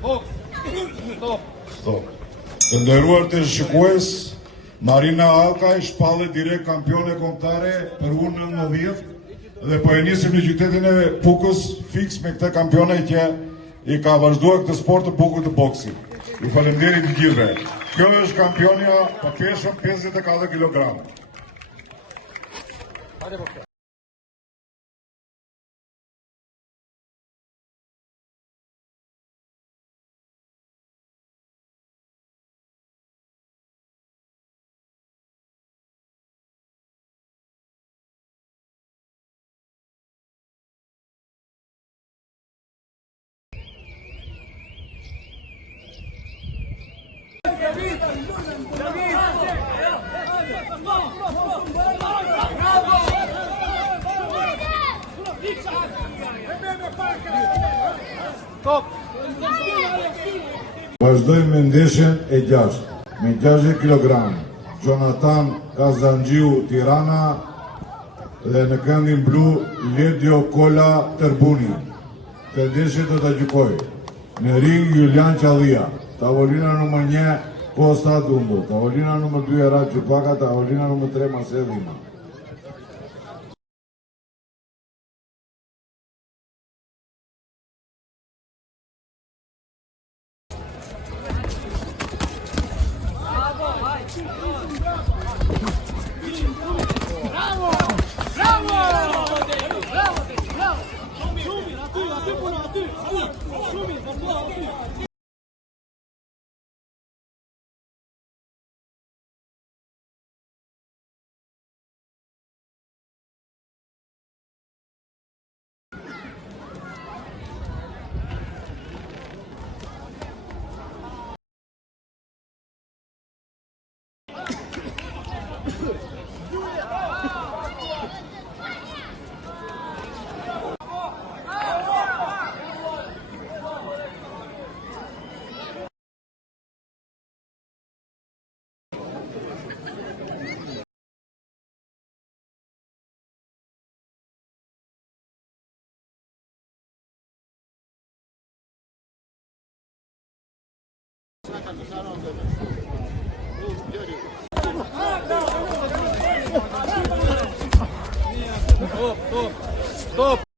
Stop. Të nderuar të shikues, Marina Alkaj shpallet direkt kampione kombëtare për U19 dhe po e nisim në qytetin e Pukës fiks me këtë kampione që i ka vazhduar këtë sport të bukur të boksit. Ju falenderit të gjithëve. Kjo është kampionja për peshën 54 kg. Vazhdojmë me ndeshjen e 6 me 60 kg. Jonathan Kazanxhiu Tirana dhe në këndin blu Ledio Kola Tërbuni. Të ndeshje do ta gjykoj në ring Julian Qallia, tavolina numër 1 Kosta Dumbo, tavolina numër 2 Era Çupaka, tavolina numër 3 Marcel Lima. Stop!